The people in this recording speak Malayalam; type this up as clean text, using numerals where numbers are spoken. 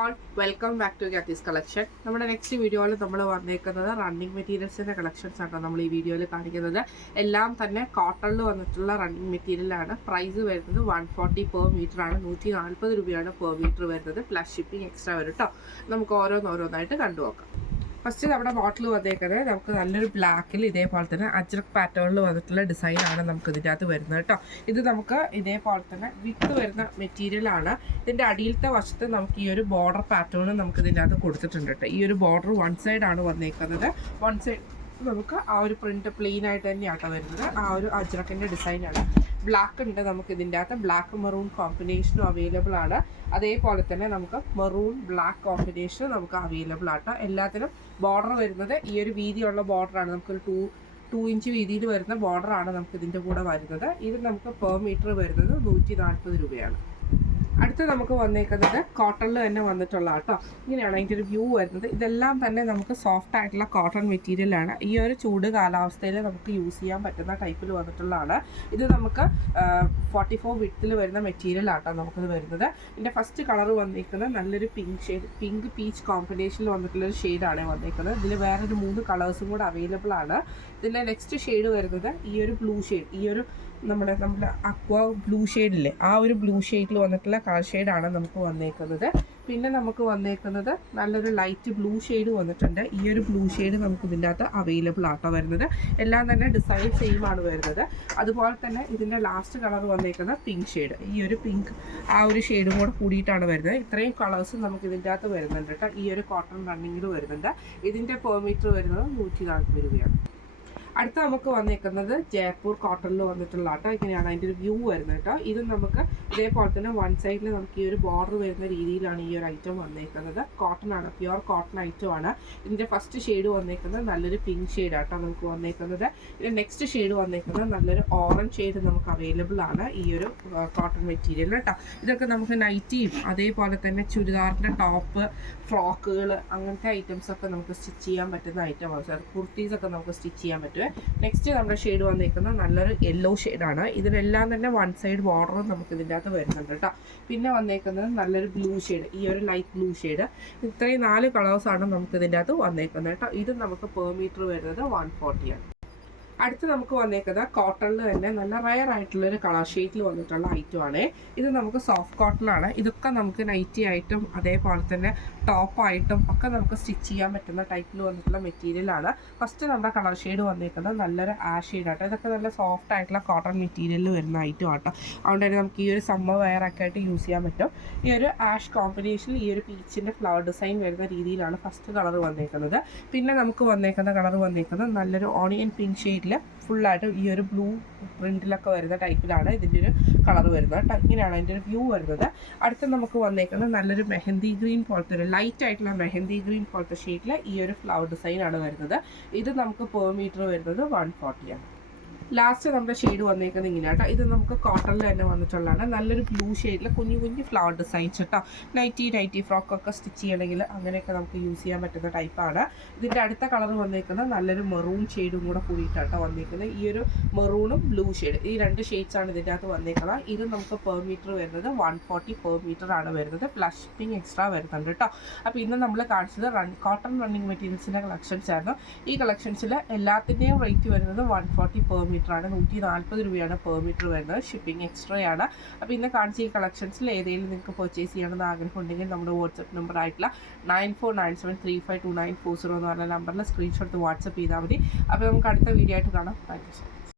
ഓൾ വെൽക്കം ബാക്ക് ടു ഗാത്തീസ് കളക്ഷൻ. നമ്മുടെ നെക്സ്റ്റ് വീഡിയോയിൽ നമ്മൾ വന്നേക്കുന്നത് റണ്ണിങ് മെറ്റീരിയൽസിൻ്റെ കളക്ഷൻസ് ആണ് നമ്മൾ ഈ വീഡിയോയിൽ കാണിക്കുന്നത്. എല്ലാം തന്നെ കോട്ടണിൽ വന്നിട്ടുള്ള റണ്ണിങ് മെറ്റീരിയലാണ്. പ്രൈസ് വരുന്നത് 140 പെർ മീറ്റർ ആണ്. 140 രൂപയാണ് പെർ മീറ്റർ വരുന്നത്. പ്ലസ് ഷിപ്പിംഗ് എക്സ്ട്രാ വരും കേട്ടോ. നമുക്ക് ഓരോന്നായിട്ട് കണ്ടുനോക്കാം. ഫസ്റ്റ് നമ്മുടെ ബോട്ടിൽ വന്നേക്കുന്നത് നമുക്ക് നല്ലൊരു ബ്ലാക്കിൽ ഇതേപോലെ തന്നെ അജ്രക് പാറ്റേണിൽ വന്നിട്ടുള്ള ഡിസൈനാണ് നമുക്ക് ഇതിൻ്റെ അകത്ത് വരുന്നത് കേട്ടോ. ഇത് നമുക്ക് ഇതേപോലെ തന്നെ വിത്ത് വരുന്ന മെറ്റീരിയലാണ്. ഇതിൻ്റെ അടിയിലത്തെ വശത്ത് നമുക്ക് ഈ ഒരു ബോർഡർ പാറ്റേൺ നമുക്ക് ഇതിൻ്റെ അകത്ത് കൊടുത്തിട്ടുണ്ട് കേട്ടോ. ഈ ഒരു ബോർഡർ വൺ സൈഡാണ് വന്നേക്കുന്നത്. വൺ സൈഡ് നമുക്ക് ആ ഒരു പ്രിന്റ് പ്ലെയിൻ ആയിട്ട് തന്നെയാണ് വരുന്നത്. ആ ഒരു അജ്രക്കിൻ്റെ ഡിസൈനാണ്. ബ്ലാക്ക് ഉണ്ട് നമുക്ക് ഇതിൻ്റെ അകത്ത്. ബ്ലാക്ക് മെറൂൺ കോമ്പിനേഷനും അവൈലബിൾ ആണ്. അതേപോലെ തന്നെ നമുക്ക് മെറൂൺ ബ്ലാക്ക് കോമ്പിനേഷൻ നമുക്ക് അവൈലബിൾ ആട്ടോ. എല്ലാത്തിനും ബോർഡർ വരുന്നത് ഈ ഒരു വീതിയുള്ള ബോർഡറാണ്. നമുക്കൊരു ടു ഇഞ്ച് വീതിയിൽ വരുന്ന ബോർഡറാണ് നമുക്ക് ഇതിൻ്റെ കൂടെ വരുന്നത്. ഇത് നമുക്ക് പെർ മീറ്റർ വരുന്നത് 140 രൂപയാണ്. അടുത്ത് നമുക്ക് വന്നേക്കുന്നത് കോട്ടണിൽ തന്നെ വന്നിട്ടുള്ള കേട്ടോ. ഇങ്ങനെയാണ് അതിൻ്റെ ഒരു വ്യൂ വരുന്നത്. ഇതെല്ലാം തന്നെ നമുക്ക് സോഫ്റ്റ് ആയിട്ടുള്ള കോട്ടൺ മെറ്റീരിയലാണ്. ഈ ഒരു ചൂട് കാലാവസ്ഥയിൽ നമുക്ക് യൂസ് ചെയ്യാൻ പറ്റുന്ന ടൈപ്പിൽ വന്നിട്ടുള്ളതാണ്. ഇത് നമുക്ക് 44 വിഡ്ത്തിൽ വരുന്ന മെറ്റീരിയൽ ആട്ടോ നമുക്കിത് വരുന്നത്. ഇതിൻ്റെ ഫസ്റ്റ് കളർ വന്നിരിക്കുന്നത് നല്ലൊരു പിങ്ക് പീച്ച് കോമ്പിനേഷനിൽ വന്നിട്ടുള്ളൊരു ഷെയ്ഡാണ് വന്നിരിക്കുന്നത്. ഇതിൽ വേറൊരു 3 കളേഴ്സും കൂടെ അവൈലബിൾ ആണ്. ഇതിൻ്റെ നെക്സ്റ്റ് ഷെയ്ഡ് വരുന്നത് ഈ ഒരു ബ്ലൂ ഷെയ്ഡ്, ഈ ഒരു നമ്മുടെ അക്വ ബ്ലൂ ഷെയ്ഡില്ലേ, ആ ഒരു ബ്ലൂ ഷെയ്ഡിൽ വന്നിട്ടുള്ള കളർ ഷെയ്ഡാണ് നമുക്ക് വന്നേക്കുന്നത്. പിന്നെ നമുക്ക് വന്നേക്കുന്നത് നല്ലൊരു ലൈറ്റ് ബ്ലൂ ഷെയ്ഡ് വന്നിട്ടുണ്ട്. ഈ ഒരു ബ്ലൂ ഷെയ്ഡ് നമുക്ക് ഇതിൻ്റെ അകത്ത് അവൈലബിൾ ആട്ടോ വരുന്നത്. എല്ലാം തന്നെ ഡിസൈൻ സെയിം ആണ് വരുന്നത്. അതുപോലെ തന്നെ ഇതിൻ്റെ ലാസ്റ്റ് കളർ വന്നേക്കുന്നത് പിങ്ക് ഷെയ്ഡ്. ഈ ഒരു പിങ്ക് ആ ഒരു ഷെയ്ഡും കൂടെ കൂടിയിട്ടാണ് വരുന്നത്. ഇത്രയും കളേഴ്സ് നമുക്ക് ഇതിൻ്റെ അകത്ത് വരുന്നുണ്ട് കേട്ടോ. ഈ ഒരു കോട്ടൺ റണ്ണിങ്ങിൽ വരുന്നുണ്ട്. ഇതിൻ്റെ പെർ മീറ്റർ വരുന്നത് 140 രൂപയാണ്. അടുത്ത നമുക്ക് വന്നേക്കുന്നത് ജയ്പൂർ കോട്ടണിൽ വന്നിട്ടുള്ള കേട്ടോ. ഇങ്ങനെയാണ് അതിൻ്റെ ഒരു വ്യൂ വരുന്നത് കേട്ടോ. ഇത് നമുക്ക് ഇതേപോലെ തന്നെ വൺ സൈഡിൽ നമുക്ക് ഈ ഒരു ബോർഡർ വരുന്ന രീതിയിലാണ് ഈ ഒരു ഐറ്റം വന്നേക്കുന്നത്. കോട്ടൺ ആണ്, പ്യുവർ കോട്ടൺ ഐറ്റം ആണ്. ഇതിൻ്റെ ഫസ്റ്റ് ഷെയ്ഡ് വന്നേക്കുന്നത് നല്ലൊരു പിങ്ക് ഷെയ്ഡ് ആട്ടോ നമുക്ക് വന്നേക്കുന്നത്. ഇതിൻ്റെ നെക്സ്റ്റ് ഷെയ്ഡ് വന്നേക്കുന്നത് നല്ലൊരു ഓറഞ്ച് ഷെയ്ഡ് നമുക്ക് അവൈലബിൾ ആണ് ഈ ഒരു കോട്ടൺ മെറ്റീരിയൽ കേട്ടോ. ഇതൊക്കെ നമുക്ക് നൈറ്റിയും അതേപോലെ തന്നെ ചുരിദാറിൻ്റെ ടോപ്പ്, ഫ്രോക്കുകൾ, അങ്ങനത്തെ ഐറ്റംസ് ഒക്കെ നമുക്ക് സ്റ്റിച്ച് ചെയ്യാൻ പറ്റുന്ന ഐറ്റമാണ്. കുർത്തീസൊക്കെ നമുക്ക് സ്റ്റിച്ച് ചെയ്യാൻ പറ്റും. നെക്സ്റ്റ് നമ്മുടെ ഷെയ്ഡ് വന്നിരിക്കുന്നത് നല്ലൊരു യെല്ലോ ഷെയ്ഡാണ്. ഇതിനെല്ലാം തന്നെ വൺ സൈഡ് ബോർഡറും നമുക്ക് ഇതിൻ്റെ അകത്ത് വരുന്നുണ്ട് കേട്ടോ. പിന്നെ വന്നേക്കുന്നത് നല്ലൊരു ബ്ലൂ ഷെയ്ഡ്, ഈ ഒരു ലൈറ്റ് ബ്ലൂ ഷെയ്ഡ്. ഇത്രയും 4 കളേഴ്സാണ് നമുക്ക് ഇതിൻ്റെ അകത്ത് വന്നേക്കുന്നത് കേട്ടോ. ഇത് നമുക്ക് പെർ മീറ്റർ വരുന്നത് 140 ആണ്. അടുത്ത് നമുക്ക് വന്നേക്കുന്നത് കോട്ടണിൽ തന്നെ നല്ല റയർ ആയിട്ടുള്ളൊരു കളർ ഷെയ്ഡിൽ വന്നിട്ടുള്ള ഐറ്റമാണ്. ഇത് നമുക്ക് സോഫ്റ്റ് കോട്ടണിലാണ്. ഇതൊക്കെ നമുക്ക് നൈറ്റി ആയിട്ടും അതേപോലെ തന്നെ ടോപ്പായിട്ടും ഒക്കെ നമുക്ക് സ്റ്റിച്ച് ചെയ്യാൻ പറ്റുന്ന ടൈപ്പിൽ വന്നിട്ടുള്ള മെറ്റീരിയലാണ്. ഫസ്റ്റ് നമ്മുടെ കളർ ഷെയ്ഡ് വന്നേക്കുന്നത് നല്ലൊരു ആഷ് ഷെയ്ഡ് ആട്ടോ. ഇതൊക്കെ നല്ല സോഫ്റ്റ് ആയിട്ടുള്ള കോട്ടൺ മെറ്റീരിയലിൽ വരുന്ന ഐറ്റം ആട്ടോ. അതുകൊണ്ട് തന്നെ നമുക്ക് ഈ ഒരു സമ്മർ വെയറൊക്കെ ആയിട്ട് യൂസ് ചെയ്യാൻ പറ്റും. ഈ ഒരു ആഷ് കോമ്പിനേഷനിൽ ഈ ഒരു പീച്ചിൻ്റെ ഫ്ലവർ ഡിസൈൻ വരുന്ന രീതിയിലാണ് ഫസ്റ്റ് കളർ വന്നേക്കുന്നത്. പിന്നെ നമുക്ക് വന്നേക്കുന്ന കളർ വന്നേക്കുന്നത് നല്ലൊരു ഓണിയൻ പിങ്ക് ഷെയ്ഡിൽ ഫുള്ളായിട്ട് ഈ ഒരു ബ്ലൂ പ്രിൻറ്റിലൊക്കെ വരുന്ന ടൈപ്പിലാണ് ഇതിൻ്റെ ഒരു കളർ വരുന്നത് കേട്ടോ. ഇങ്ങനെയാണ് അതിൻ്റെ ഒരു വ്യൂ വരുന്നത്. അടുത്ത് നമുക്ക് വന്നേക്കുന്നത് നല്ലൊരു മെഹന്തി ഗ്രീൻ പോലത്തെ ഒരു ലൈറ്റ് ആയിട്ടുള്ള മെഹന്തി ഗ്രീൻ പോലത്തെ ഷെയ്ഡിൽ ഈ ഒരു ഫ്ലവർ ഡിസൈനാണ് വരുന്നത്. ഇത് നമുക്ക് പെർ മീറ്റർ വരുന്നത് 140 ആണ്. ലാസ്റ്റ് നമ്മുടെ ഷെയ്ഡ് വന്നേക്കുന്നത് ഇങ്ങനെ കേട്ടോ. ഇത് നമുക്ക് കോട്ടണിൽ തന്നെ വന്നിട്ടുള്ളതാണ്. നല്ലൊരു ബ്ലൂ ഷെയ്ഡിൽ കുഞ്ഞു ഫ്ലവർ ഡിസൈൻസ് കേട്ടോ. നൈറ്റി ഫ്രോക്കൊക്കെ സ്റ്റിച്ച് ചെയ്യണമെങ്കിൽ അങ്ങനെയൊക്കെ നമുക്ക് യൂസ് ചെയ്യാൻ പറ്റുന്ന ടൈപ്പാണ്. ഇതിൻ്റെ അടുത്ത കളർ വന്നേക്കുന്നത് നല്ലൊരു മെറൂൺ ഷെയ്ഡും കൂടെ കൂടിയിട്ടാണ് വന്നേക്കുന്നത്. ഈ ഒരു മെറൂണും ബ്ലൂ ഷെയ്ഡ്, ഈ 2 ഷെയ്ഡ്സാണ് ഇതിൻ്റെ അകത്ത് വന്നേക്കുന്നത്. ഇത് നമുക്ക് പെർ മീറ്റർ വരുന്നത് 140 പെർ മീറ്റർ ആണ് വരുന്നത്. പ്ലസ് ഷിപ്പിംഗ് എക്സ്ട്രാ വരുന്നുണ്ട് കേട്ടോ. അപ്പോൾ ഇന്ന് നമ്മൾ കാണിച്ചത് കോട്ടൺ റണ്ണിങ് മെറ്റീരിയൽസിൻ്റെ കളക്ഷൻസ് ആയിരുന്നു. ഈ കളക്ഷൻസിൽ എല്ലാത്തിൻ്റെയും റേറ്റ് വരുന്നത് 140 പെർ മീറ്റർ ആണ്. 140 രൂപയാണ് പെർ മീറ്റർ വരുന്നത്. ഷിപ്പിംഗ് എക്സ്ട്രാ ആണ്. അപ്പോൾ ഇന്ന് കാണിച്ച ഈ കളക്ഷൻസിൽ ഏതെങ്കിലും നിങ്ങൾക്ക് പർച്ചേസ് ചെയ്യണമെന്ന് ആഗ്രഹം ഉണ്ടെങ്കിൽ നമ്മുടെ വാട്സപ്പ് നമ്പർ ആയിട്ടുള്ള 9497352940 എന്ന് പറഞ്ഞ നമ്പറിൽ സ്ക്രീൻഷോട്ട് വാട്സപ്പ് ചെയ്താൽ മതി. അപ്പോൾ നമുക്ക് അടുത്ത വീഡിയോ ആയിട്ട് കാണാം. Thank you so much.